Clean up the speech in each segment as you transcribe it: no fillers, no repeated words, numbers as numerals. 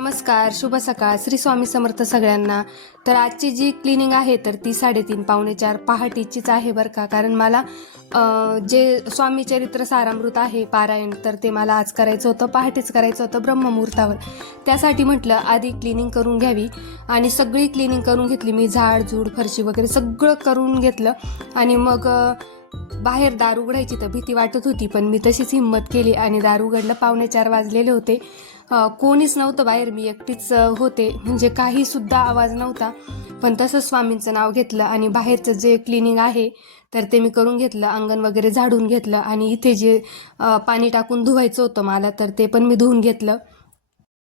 नमस्कार, शुभ सकाळ. श्री स्वामी समर्थ सगळ्यांना. तर आजची जी क्लिनिंग आहे तर ती 3:30 पावणे 4 पहाटेचीच आहे बरं का. कारण मला जे स्वामी चरित्र सारामृत आहे पारायण तर ते मला आज करायचं होतं, पहाटेच करायचं होतं ब्रह्ममुहूर्तावर. त्यासाठी म्हटलं आधी क्लिनिंग करून घ्यावी आणि सगळी क्लिनिंग करून घेतली मी. झाड झूड फरशी वगैरे सगळं करून घेतलं आणि मग बाहेर दार उघडायची तर भीती वाटत होती, पण मी तशीच हिंमत केली आणि दार उघडलं. 3:45 वाजलेले होते. कोणीच नव्हतं बाहेर, मी एकटीच होते, म्हणजे काही सुद्धा आवाज नव्हता. पण तसंच स्वामींचं नाव घेतलं आणि बाहेरचं जे क्लिनिंग आहे तर ते मी करून घेतलं. अंगण वगैरे झाडून घेतलं आणि इथे जे पाणी टाकून धुवायचं होतं मला तर ते पण मी धुवून घेतलं.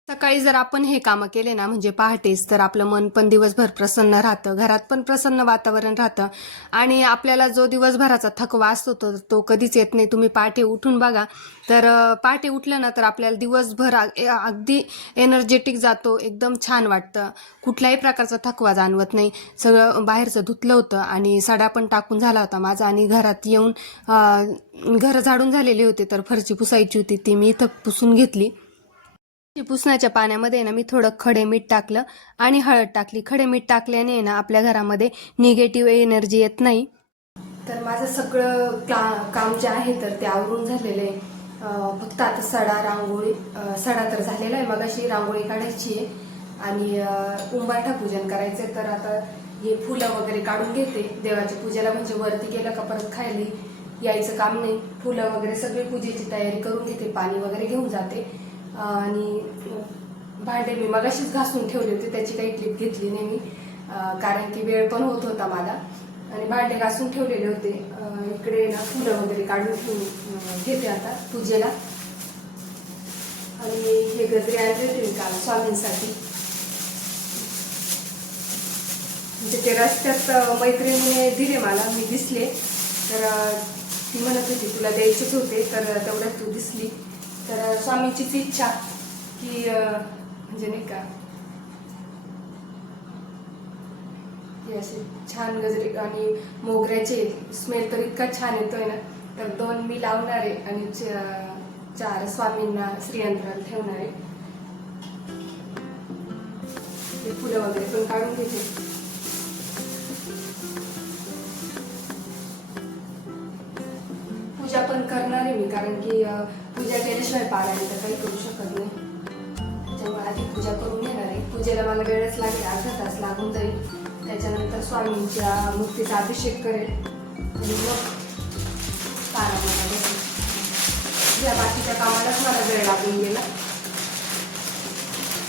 सकाळी जर आपण हे कामं केले ना म्हणजे पहाटेच तर आपलं मन पण दिवसभर प्रसन्न राहतं, घरात पण प्रसन्न वातावरण राहतं आणि आपल्याला जो दिवसभराचा थकवा असतो तो कधीच येत नाही. तुम्ही पहाटे उठून बघा तर पहाटे उठलं ना तर आपल्याला दिवसभर अगदी एनर्जेटिक जातो, एकदम छान वाटतं, कुठल्याही प्रकारचा थकवा जाणवत नाही. सगळं बाहेरचं धुतलं होतं आणि सडा पण टाकून झाला होता माझा आणि घरात येऊन घरं झाडून झालेले होते तर फरची पुसायची होती ती मी इथं पुसून घेतली. पुसण्याच्या पाण्यामध्ये ना मी थोडं खडे मीठ टाकलं आणि हळद टाकली. खडे मीठ टाकल्याने ना आपल्या घरामध्ये निगेटिव्ह एनर्जी येत नाही. तर माझं सगळं काम जे आहे तर ते आवरून झालेलं आहे. फक्त आता सडा रांगोळी सडा तर झालेला आहे, मग अशी रांगोळी काढायची आहे आणि उंबारठा पूजन करायचं. तर आता हे फुलं वगैरे काढून घेते देवाच्या पूजेला, म्हणजे वरती गेलं का परत खायला यायचं काम नाही. फुलं वगैरे सगळी पूजेची तयारी करून घेते, पाणी वगैरे घेऊन जाते आणि भांडे मी मगाशीच घासून ठेवले होते, त्याची काही क्लिप घेतली नाही मी कारण की वेळ पण होत होता मला आणि भांडे घासून ठेवलेले होते. इकडे ना फुलं वगैरे काढून ठेवून घेते आता पूजेला. आणि हे गजरे आणले होते मी काल स्वामींसाठी, म्हणजे ते रस्त्यात मैत्रिणीने दिले मला, मी दिसले तर ती म्हणत होती तुला द्यायचेच होते तर तेवढ्यात तू दिसली. तर स्वामींचीच इच्छा की म्हणजे नाही का हे असे छान गजरे आणि मोगऱ्याचे स्मेल तर इतका छान येतोय ना. तर 2 मी लावणार आहे आणि 4 स्वामींना श्रीयंत्राला ठेवणार आहे. ते फुलं वगैरे पण काढून घेते. पूजा पण करणार आहे मी कारण की पूजा केल्याशिवाय पारायण तर काही करू शकत नाही, त्याच्यामुळे आधी पूजा करून घेणार आहे. पूजेला मला वेळच लागेल, अर्धा तास लागून जाईल. त्याच्यानंतर स्वामींच्या मूर्तीचा अभिषेक करेल आणि मग पारायणाला बसेल. या बाकीच्या कामालाच मला वेळ लागून गेला.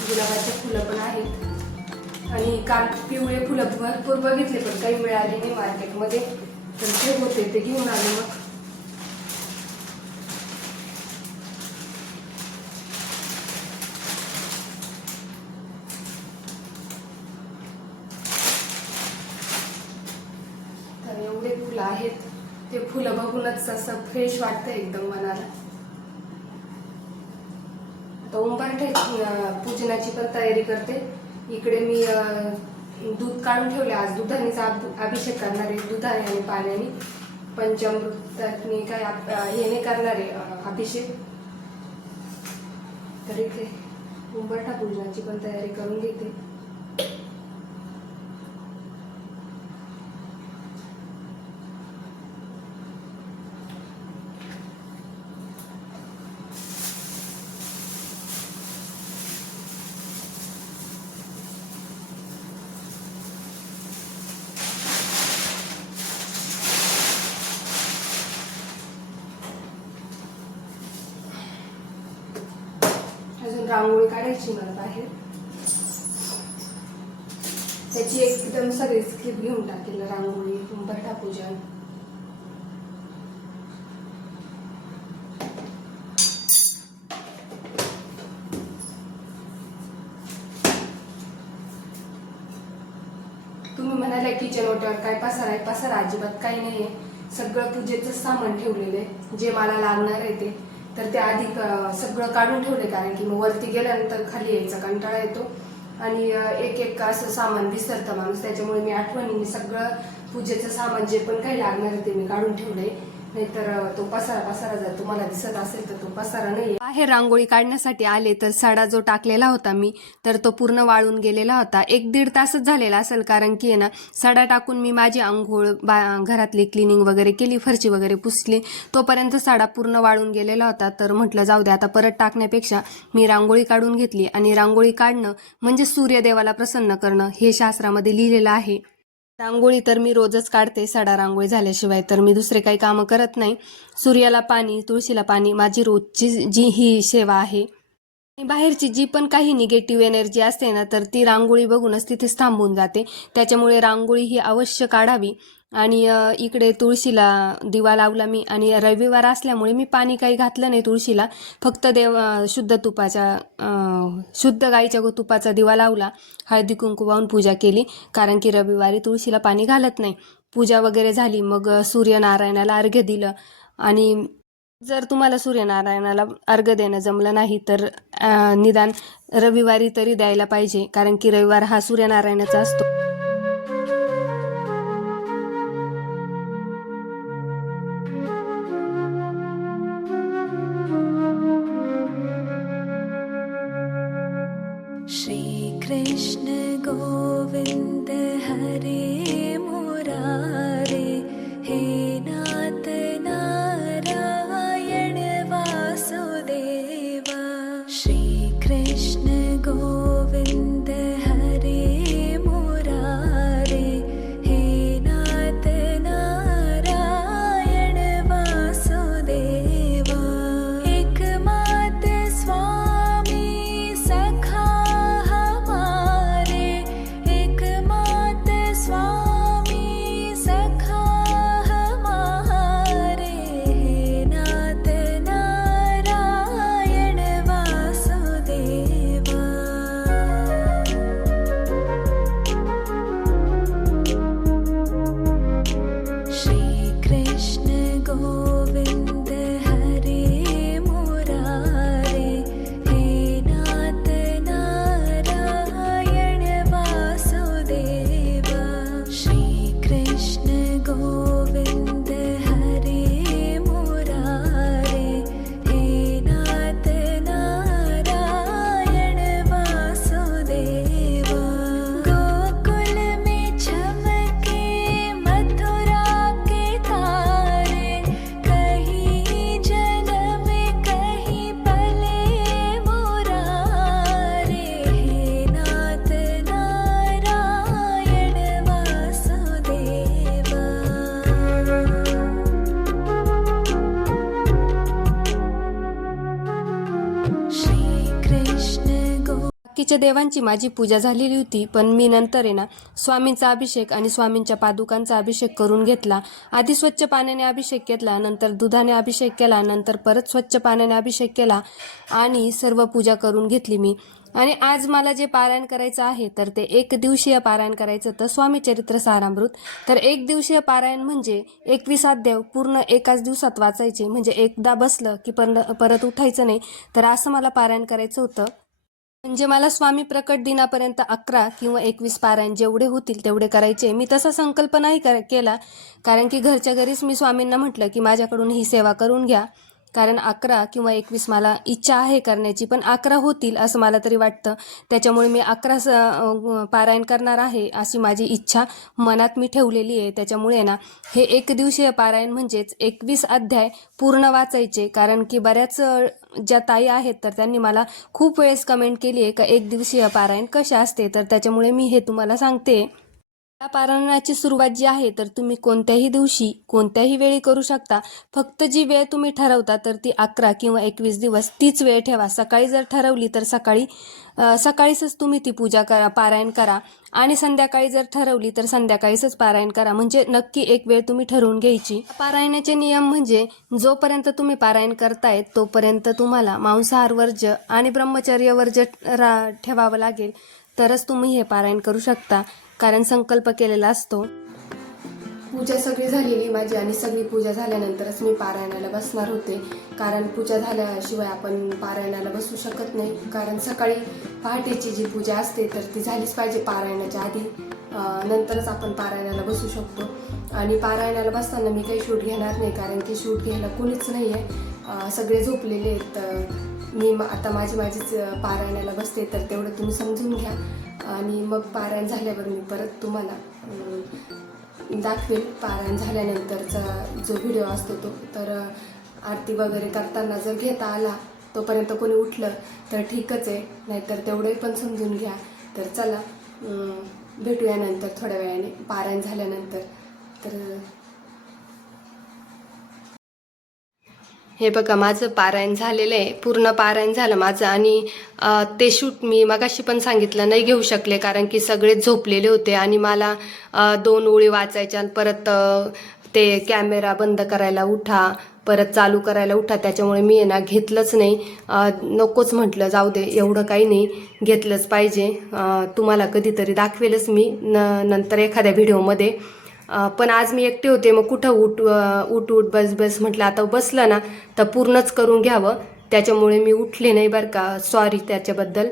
गुलाबाची फुलं पण आहेत आणि काल पिवळे फुलं भरपूर बघितले पण काही मिळाले नाही मार्केटमध्ये, तर ते होते ते घेऊन आले. मग एवढे फुलं आहेत, ते फुलं बघूनच असं फ्रेश वाटतं एकदम मनाला. आता उंबरठ्याची पूजनाची पण तयारी करते. इकडे मी दूध काढून ठेवले, आज दुधानेच अभिषेक करणार आहे, दुधाने आणि पाण्याने. पंचामृताने काय हे नाही करणार आहे अभिषेक. तर इथे उंबरठा पूजनाची पण तयारी करून घेते. अजून रांगोळी काढायची मला बाहेर, त्याची एकदम सगळी क्लिप घेऊन टाकेल. रांगोळी, उंबरठा पूजन. तुम्ही म्हणाले किचन ओट्यावर काय पसार आहे, पसार अजिबात काही नाहीये. सगळं पूजेचं सामान ठेवलेलं आहे, जे मला लागणार आहे ते. तर ते आधी सगळं काढून ठेवले कारण की मग वरती गेल्यानंतर खाली यायचा कंटाळा येतो आणि एक एक असं सामान विसरतं माणूस. त्याच्यामुळे मी आठवणीने सगळं पूजेचं सामान जे पण काही लागणार आहे ते मी काढून ठेवलंय. नाहीतर तो पसारा जर तुम्हाला दिसत असेल तर तो पसारा नाही. बाहेर रांगोळी काढण्यासाठी आले तर सडा जो टाकलेला होता मी तर तो पूर्ण वाळून गेलेला होता. 1-1.5 तासच झालेला असेल, कारण की ना सडा टाकून मी माझी आंघोळ घरातली क्लिनिंग वगैरे केली, फरची वगैरे पुसली, तोपर्यंत सडा पूर्ण वाळून गेलेला होता. तर म्हटलं जाऊ दे, आता परत टाकण्यापेक्षा मी रांगोळी काढून घेतली. आणि रांगोळी काढणं म्हणजे सूर्यदेवाला प्रसन्न करणं हे शास्त्रामध्ये लिहिलेलं आहे. रांगोळी तर मी रोजच काढते, सडा रांगोळी झाल्याशिवाय तर मी दुसरे काही कामं करत नाही. सूर्याला पाणी, तुळशीला पाणी, माझी रोजची जी ही सेवा आहे. बाहेरची जी पण काही निगेटिव्ह एनर्जी असते ना तर ती रांगोळी बघूनच तिथेच थांबून जाते. त्याच्यामुळे रांगोळी ही अवश्य काढावी. आणि इकडे तुळशीला दिवा लावला मी. आणि रविवार असल्यामुळे मी पाणी काही घातलं नाही तुळशीला, फक्त शुद्ध गाईच्या तुपाचा दिवा लावला, हळदी कुंकू वाहून पूजा केली, कारण की रविवारी तुळशीला पाणी घालत नाही. पूजा वगैरे झाली, मग सूर्यनारायणाला अर्घ्य दिलं. आणि जर तुम्हाला सूर्यनारायणाला अर्घ्य देणं जमलं नाही तर निदान रविवारी तरी द्यायला पाहिजे, कारण की रविवार हा सूर्यनारायणाचा असतो. श्री कृष्ण गोविंद हरे मुरारे, हे नाथ नारायण वासुदेवा. श्री कृष्ण गोविंद हरे मुरारे, हे नाथ नारायण वासुदेवा. एकमात्र स्वामी सखा हमारे, एकमात्र स्वामी सखा हमारे, हे नाथ नारायण वासुदेवा. श्री कृष्ण गोविंद हरे मुरारे, हे नाथ नारायण वासुदेवा. श्री कृष्ण गोविंद हरे मुरारे, हे नाथ नारायण वासुदेवा. गोकुल में चमके मथुरा के तारे, कहीं जन्म कहीं पले मुरारे, हे नाथ नारायण वासुदेवा. श्री कृष्ण गो. बाकीच्या देवांची माझी पूजा झालेली होती, पण मी नंतर आहे ना स्वामींचा अभिषेक आणि स्वामींच्या पादुकांचा अभिषेक करून घेतला. आधी स्वच्छ पाण्याने अभिषेक केला, नंतर दुधाने अभिषेक केला, नंतर परत स्वच्छ पाण्याने अभिषेक केला आणि सर्व पूजा करून घेतली मी. आणि आज मला जे पारायण करायचं आहे तर ते 1 दिवसीय पारायण करायचं तर स्वामी चरित्र सारामृत. तर 1 दिवसीय पारायण म्हणजे 21 अध्याय पूर्ण एकाच दिवसात वाचायचे, म्हणजे एकदा बसलं की परत उठायचं नाही. तर असं मला पारायण करायचं होतं. म्हणजे मला स्वामी प्रकट दिनापर्यंत 11 किंवा 21 पारायण जेवढे होतील तेवढे करायचे. मी तसा संकल्प नाही केला, कारण की घरच्या घरीच मी स्वामींना म्हटलं की माझ्याकडून ही सेवा करून घ्या, कारण 11 किंवा 21 मला इच्छा आहे करण्याची, पण 11 होतील असं मला तरी वाटतं. त्याच्यामुळे मी 11 पारायण करणार आहे अशी माझी इच्छा मनात मी ठेवलेली आहे. त्याच्यामुळे ना हे 1 दिवसीय पारायण म्हणजेच 21 अध्याय पूर्ण वाचायचे. कारण की बऱ्याच ज्या ताई आहेत तर त्यांनी मला खूप वेळेस कमेंट केली आहे का 1 दिवसीय पारायण कशा असते, तर त्याच्यामुळे मी हे तुम्हाला सांगते. या पारायणाची सुरुवात जी आहे तर तुम्ही कोणत्याही दिवशी कोणत्याही वेळी करू शकता. फक्त जी वेळ तुम्ही ठरवता तर ती 11 किंवा 21 दिवस तीच वेळ ठेवा. सकाळी जर ठरवली तर सकाळीच तुम्ही ती पूजा करा, पारायण करा. आणि संध्याकाळी जर ठरवली तर संध्याकाळीच पारायण करा. म्हणजे नक्की एक वेळ तुम्ही ठरवून घ्यायची. पारायणाचे नियम म्हणजे जोपर्यंत तुम्ही पारायण करताय तोपर्यंत तुम्हाला मांसाहार वर्ज्य आणि ब्रह्मचर्य वर्ज्य ठेवावं लागेल, तरच तुम्ही हे पारायण करू शकता, कारण संकल्प केलेला असतो. पूजा सगळी झालेली माझी आणि सगळी पूजा झाल्यानंतरच मी पारायणाला बसणार होते, कारण पूजा झाल्याशिवाय आपण पारायणाला बसू शकत नाही. कारण सकाळी पहाटेची जी पूजा असते तर ती झालीच पाहिजे पारायणाच्या आधी. नंतरच आपण पारायणाला बसू शकतो. आणि पारायणाला बसताना मी काही शूट घेणार नाही, कारण की शूट घ्यायला कोणीच नाही आहे, सगळे झोपलेले आहेत. मी आता माझीच पारायणाला बसते, तर तेवढं तुम्ही समजून घ्या. आणि मग पारायण झाल्यावर मी परत तुम्हाला दाखवेल पारायण झाल्यानंतरचा जो व्हिडिओ असतो तो. तर आरती वगैरे करताना जर घेता आला, तोपर्यंत कोणी उठलं तर ठीकच आहे, नाहीतर तेवढंही पण समजून घ्या. तर चला भेटूया नंतर थोड्या वेळाने पारायण झाल्यानंतर. तर हे बघा, माझं पारायण झालेलं आहे, पूर्ण पारायण झालं माझं. आणि ते शूट मी मगाशी पण सांगितलं नाही घेऊ शकले, कारण की सगळे झोपलेले होते आणि मला 2 ओळी वाचायच्या आणि परत ते कॅमेरा बंद करायला उठा, परत चालू करायला उठा, त्याच्यामुळे मी ना घेतलंच नाही. नकोच म्हटलं, जाऊ दे, एवढं काही नाही, घेतलंच पाहिजे. तुम्हाला कधीतरी दाखवेलच मी नंतर एखाद्या व्हिडिओमध्ये. पण आज मी एकटे होते, मग कुठं उठ बस म्हटलं, आता बसलं ना तर पूर्णच करून घ्यावं, त्याच्यामुळे मी उठले नाही बरं का. सॉरी त्याच्याबद्दल.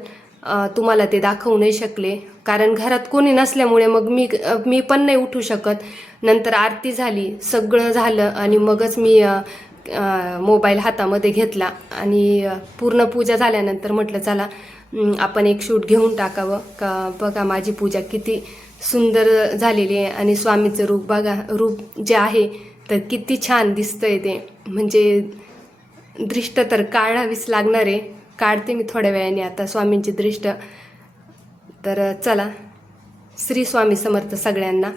तुम्हाला ते दाखवू नाही शकले, कारण घरात कोणी नसल्यामुळे मग मी पण नाही उठू शकत. नंतर आरती झाली, सगळं झालं आणि मगच मी मोबाईल हातामध्ये घेतला आणि पूर्ण पूजा झाल्यानंतर म्हटलं चला आपण एक शूट घेऊन टाकावं. का बघा माझी पूजा किती सुंदर झालेली आहे, आणि स्वामीचं रूप बघा, रूप जे आहे तर किती छान दिसतंय ते. म्हणजे दृष्ट तर काढावीच लागणार आहे, काढते मी थोड्या वेळाने आता स्वामींची दृष्ट. तर चला, श्री स्वामी समर्थ सगळ्यांना.